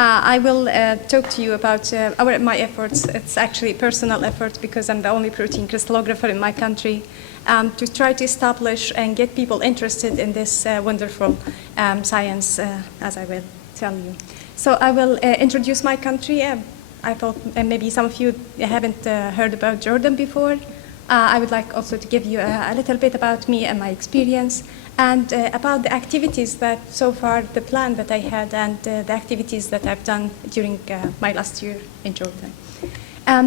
I will talk to you about my efforts. It's actually a personal effort because I'm the only protein crystallographer in my country to try to establish and get people interested in this wonderful science, as I will tell you. So I will introduce my country. I thought maybe some of you haven't heard about Jordan before. I would like also to give you a little bit about me and my experience and about the activities that so far, the plan that I had and the activities that I've done during my last year in Jordan.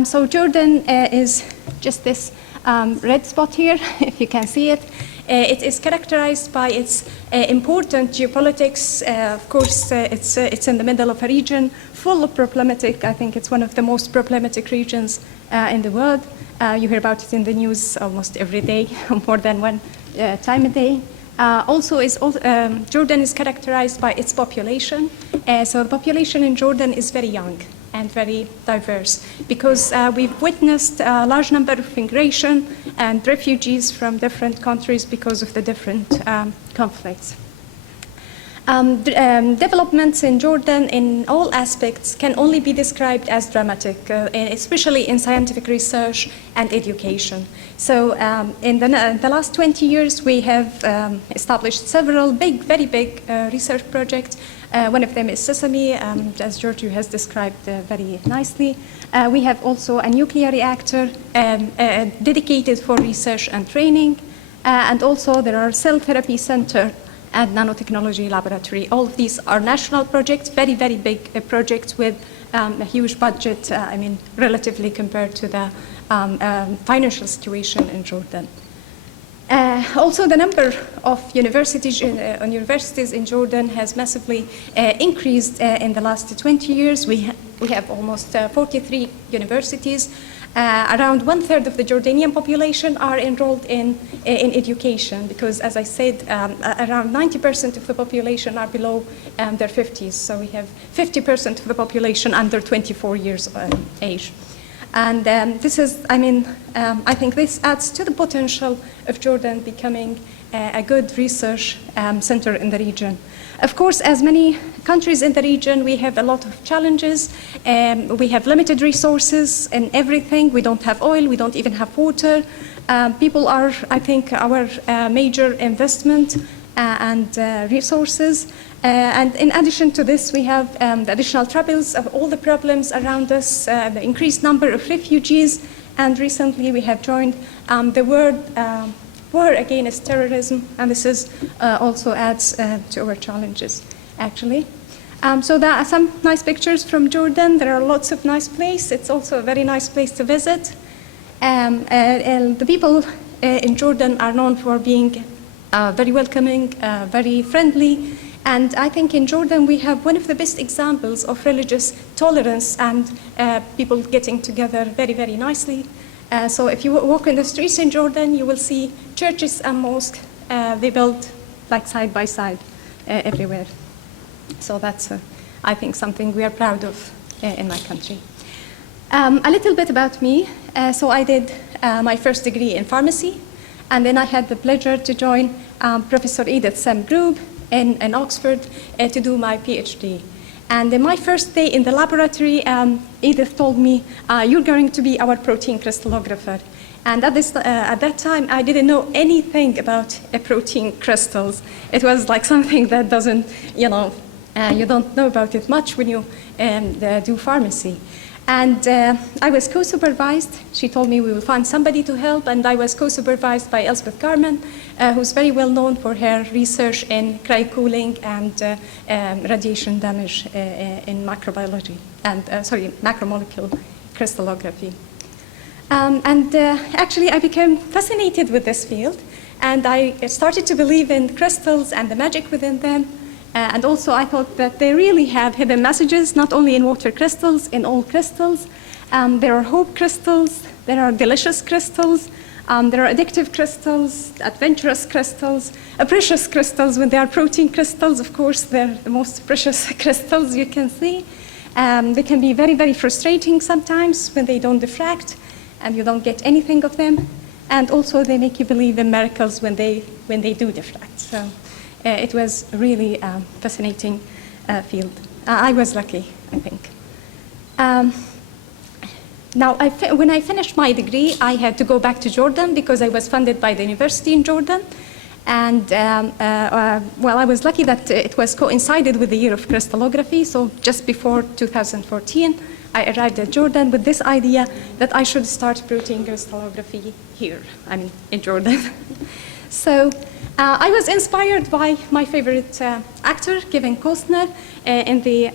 So Jordan is just this red spot here, if you can see it. It is characterized by its important geopolitics. Of course, it's in the middle of a region full of problematic. I think it's one of the most problematic regions in the world. You hear about it in the news almost every day, more than one time a day. Jordan is characterized by its population. So the population in Jordan is very young and very diverse because we've witnessed a large number of migration and refugees from different countries because of the different conflicts. Developments in Jordan in all aspects can only be described as dramatic, especially in scientific research and education. So in the last 20 years, we have established several very big research projects. One of them is Sesame, as Giorgio has described very nicely. We have also a nuclear reactor dedicated for research and training. And also there are cell therapy center and nanotechnology laboratory. All of these are national projects, very big projects with a huge budget, relatively compared to the financial situation in Jordan. Also, the number of universities in Jordan has massively increased in the last 20 years. We have almost 43 universities. Around 1/3 of the Jordanian population are enrolled in education because, as I said, around 90% of the population are below their 50s. So we have 50% of the population under 24 years age. And this is, I think this adds to the potential of Jordan becoming a good research center in the region. Of course, as many countries in the region, we have a lot of challenges. We have limited resources in everything. We don't have oil, we don't even have water. People are, I think, our major investment and resources. And in addition to this, we have the additional troubles of all the problems around us, the increased number of refugees, and recently we have joined the world war against terrorism, and this is also adds to our challenges, actually. So there are some nice pictures from Jordan. There are lots of nice places. It's also a very nice place to visit. And the people in Jordan are known for being very welcoming, very friendly. And I think in Jordan we have one of the best examples of religious tolerance and people getting together very nicely. So if you walk in the streets in Jordan, you will see churches and mosques. They built like side by side everywhere. So that's, I think, something we are proud of in my country. A little bit about me. So I did my first degree in pharmacy, and then I had the pleasure to join Professor Edith's group in Oxford to do my PhD. And in my first day in the laboratory, Edith told me, you're going to be our protein crystallographer. And at that time, I didn't know anything about protein crystals. It was like something that doesn't, you don't know about it much when you do pharmacy. And I was co-supervised. She told me we will find somebody to help, and I was co-supervised by Elspeth Garman, who's very well known for her research in cryocooling and radiation damage in microbiology, and macromolecule crystallography. Actually, I became fascinated with this field, and I started to believe in crystals and the magic within them. And also I thought that they really have hidden messages, not only in water crystals, in all crystals. There are hope crystals, there are delicious crystals, there are addictive crystals, adventurous crystals, precious crystals. When they are protein crystals, of course, they're the most precious crystals you can see. They can be very frustrating sometimes when they don't diffract and you don't get anything of them. And also they make you believe in miracles when they do diffract. So it was really a fascinating field. I was lucky. I think. Now, when I finished my degree, I had to go back to Jordan because I was funded by the university in Jordan. And well, I was lucky that it was coincided with the year of crystallography. So just before 2014, I arrived at Jordan with this idea that I should start protein crystallography here, I mean, in Jordan. So I was inspired by my favorite actor, Kevin Costner, in the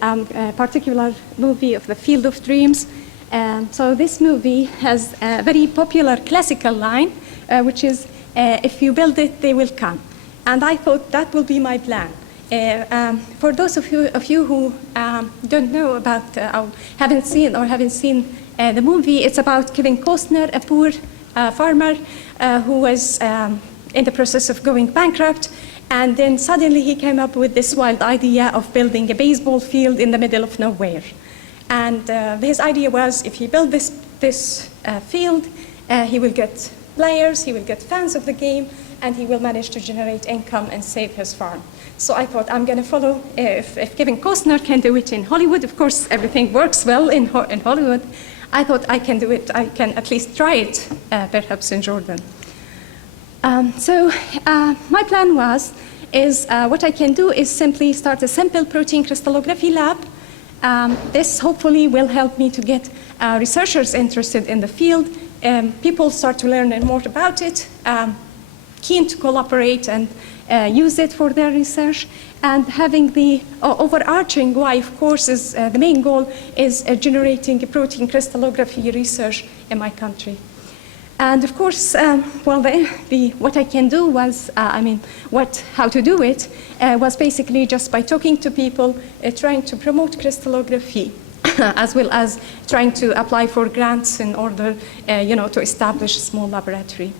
particular movie of The Field of Dreams. So this movie has a very popular classical line, which is, if you build it, they will come. And I thought that will be my plan. For those of you who don't know about, or haven't seen the movie, it's about Kevin Costner, a poor farmer who was in the process of going bankrupt. And then suddenly he came up with this wild idea of building a baseball field in the middle of nowhere. And his idea was, if he built this field, he will get players, he will get fans of the game, and he will manage to generate income and save his farm. So I thought, I'm going to follow, if Kevin Costner can do it in Hollywood, of course everything works well in Hollywood, I thought I can do it, I can at least try it, perhaps in Jordan. So my plan is what I can do is simply start a simple protein crystallography lab. This hopefully will help me to get researchers interested in the field. People start to learn more about it, keen to collaborate and use it for their research. And having the overarching why, of course, is the main goal is generating protein crystallography research in my country. And of course, well, what I can do was, how to do it was basically just by talking to people, trying to promote crystallography, as well as trying to apply for grants in order, to establish a small laboratory.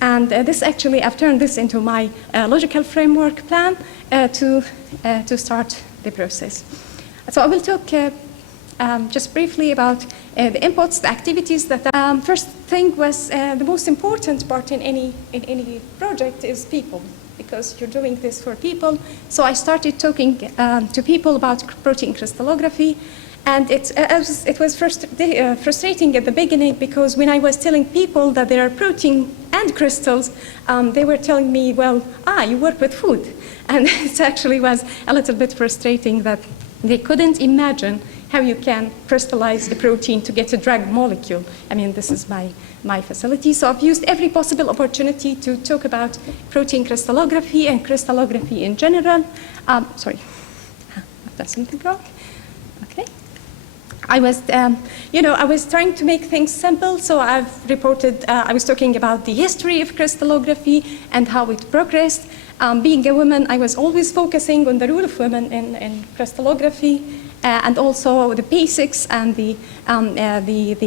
And this actually, I've turned this into my logical framework plan to start the process. So I will talk just briefly about the inputs, the activities that first thing was the most important part in any project is people, because you're doing this for people. So I started talking to people about protein crystallography, and it was frustrating at the beginning, because when I was telling people that there are protein and crystals, they were telling me, well, you work with food. And it actually was a little bit frustrating that they couldn't imagine how you can crystallize the protein to get a drug molecule. I mean, this is my facility. So I've used every possible opportunity to talk about protein crystallography and crystallography in general. Sorry, I've done something wrong. Okay. I was trying to make things simple, so I've reported, I was talking about the history of crystallography and how it progressed. Being a woman, I was always focusing on the role of women in crystallography, and also the basics and the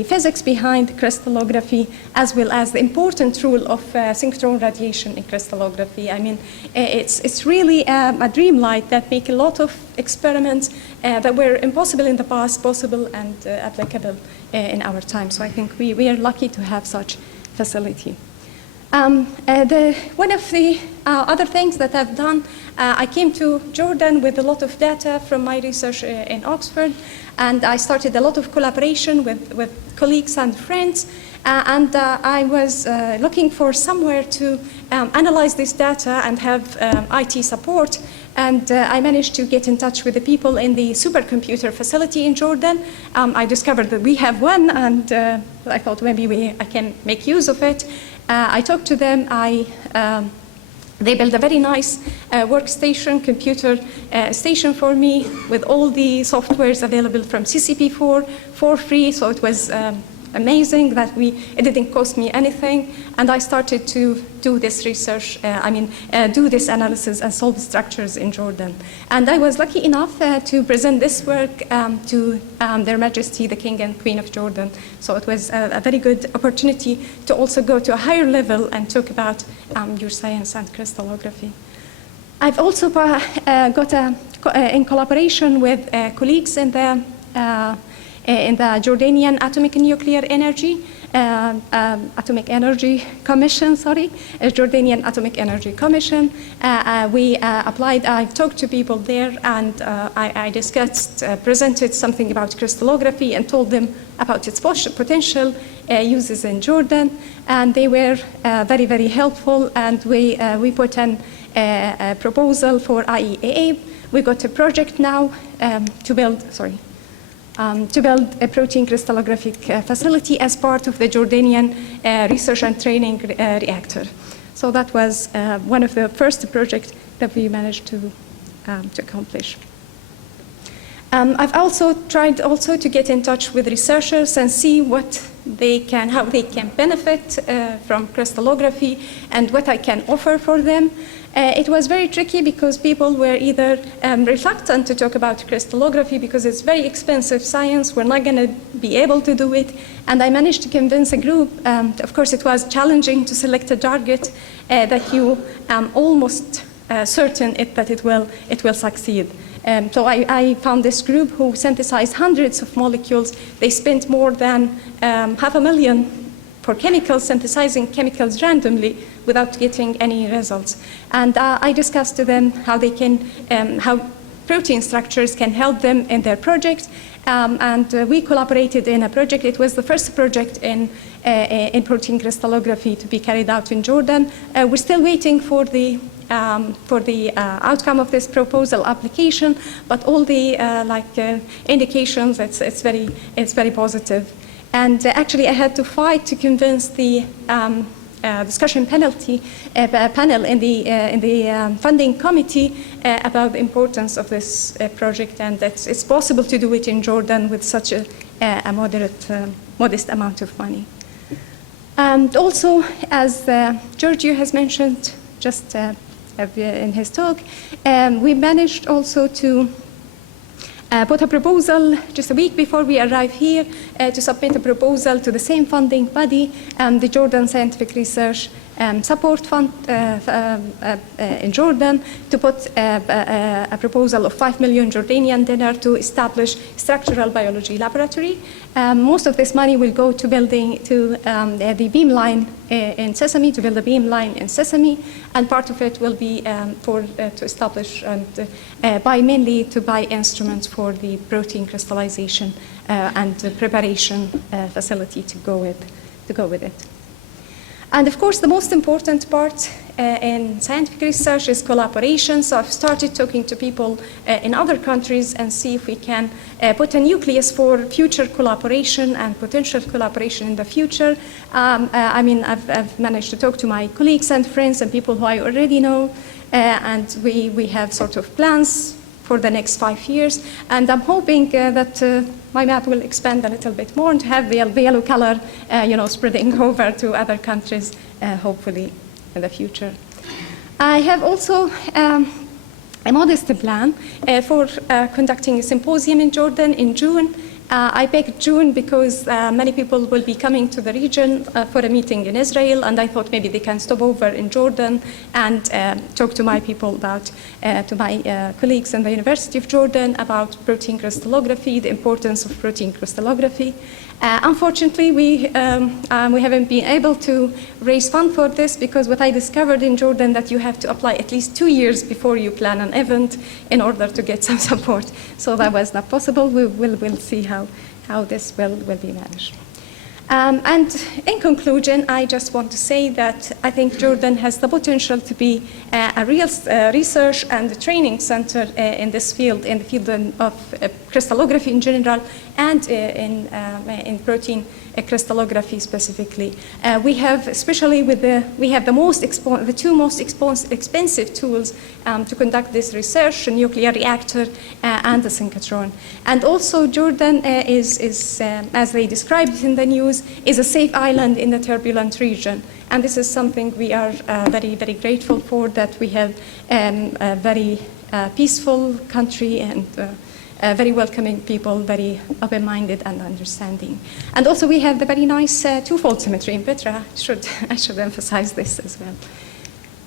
physics behind crystallography, as well as the important role of synchrotron radiation in crystallography. I mean, it's really a dream light that make a lot of experiments that were impossible in the past, possible and applicable in our time. So I think we are lucky to have such facility. One of the other things that I've done, I came to Jordan with a lot of data from my research in Oxford, and I started a lot of collaboration with colleagues and friends, and I was looking for somewhere to analyze this data and have IT support, and I managed to get in touch with the people in the supercomputer facility in Jordan. I discovered that we have one, and I thought maybe I can make use of it. I talked to them. They built a very nice workstation, computer station for me with all the softwares available from CCP4 for free. So it was amazing that it didn't cost me anything. And I started to do this research, do this analysis and solve structures in Jordan. And I was lucky enough to present this work to Their Majesty, the King and Queen of Jordan. So it was a very good opportunity to also go to a higher level and talk about your science and crystallography. I've also got in collaboration with colleagues in the Jordanian Atomic and Nuclear Energy. Atomic Energy Commission, Jordanian Atomic Energy Commission. We applied, I talked to people there, and I discussed, presented something about crystallography and told them about its potential uses in Jordan, and they were very, very helpful, and we put a proposal for IEAA. We got a project now to build a protein crystallographic facility as part of the Jordanian research and training reactor. So that was one of the first projects that we managed to accomplish. I've also tried to get in touch with researchers and see how they can benefit from crystallography and what I can offer for them. It was very tricky because people were either reluctant to talk about crystallography because it's very expensive science, we're not going to be able to do it, and I managed to convince a group. Of course, it was challenging to select a target that you almost certain that it will succeed. So I found this group who synthesized hundreds of molecules. They spent more than $500,000 for chemicals, synthesizing chemicals randomly without getting any results. And I discussed to them how they can, how protein structures can help them in their project. And we collaborated in a project. It was the first project in protein crystallography to be carried out in Jordan. We're still waiting for the outcome of this proposal application, but all the indications, it's very positive. And actually, I had to fight to convince the discussion panel in the funding committee about the importance of this project, and that it's possible to do it in Jordan with such a modest amount of money. And also, as Giorgio has mentioned just in his talk, we managed also to put a proposal just a week before we arrived here to submit a proposal to the same funding body, the Jordan Scientific Research Support Fund in Jordan, to put a proposal of 5 million Jordanian dinar to establish structural biology laboratory. Most of this money will go to building the beamline in Sesame, to build a beamline in Sesame, and part of it will be to establish and mainly to buy instruments for the protein crystallization and preparation facility to go with it. And of course, the most important part in scientific research is collaboration. So I've started talking to people in other countries and see if we can put a nucleus for future collaboration and potential collaboration in the future. I've managed to talk to my colleagues and friends and people who I already know, and we have sort of plans for the next 5 years. And I'm hoping that my map will expand a little bit more and to have the yellow color, spreading over to other countries, hopefully in the future. I have also a modest plan for conducting a symposium in Jordan in June. I picked June because many people will be coming to the region for a meeting in Israel, and I thought maybe they can stop over in Jordan and talk to my people to my colleagues in the University of Jordan about protein crystallography, the importance of protein crystallography. Unfortunately, we haven't been able to raise funds for this because what I discovered in Jordan that you have to apply at least 2 years before you plan an event in order to get some support. So that was not possible. We'll see how this will be managed. And in conclusion, I just want to say that I think Jordan has the potential to be a real research and training center in this field, in the field of crystallography in general, and in protein crystallography specifically. We have, especially we have the two most expensive tools to conduct this research: a nuclear reactor and a synchrotron. And also, Jordan is as they described it in the news, is a safe island in the turbulent region. And this is something we are very, very grateful for, that we have a very peaceful country and very welcoming people, very open-minded and understanding. And also we have the very nice twofold symmetry in Petra. I should emphasize this as well.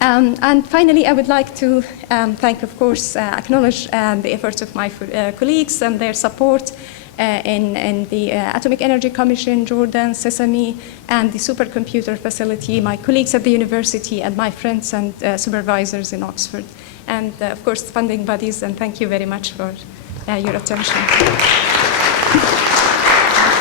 And finally, I would like to acknowledge the efforts of my colleagues and their support in the Atomic Energy Commission, Jordan, Sesame, and the supercomputer facility, my colleagues at the university, and my friends and supervisors in Oxford, and of course funding bodies, and thank you very much for your attention.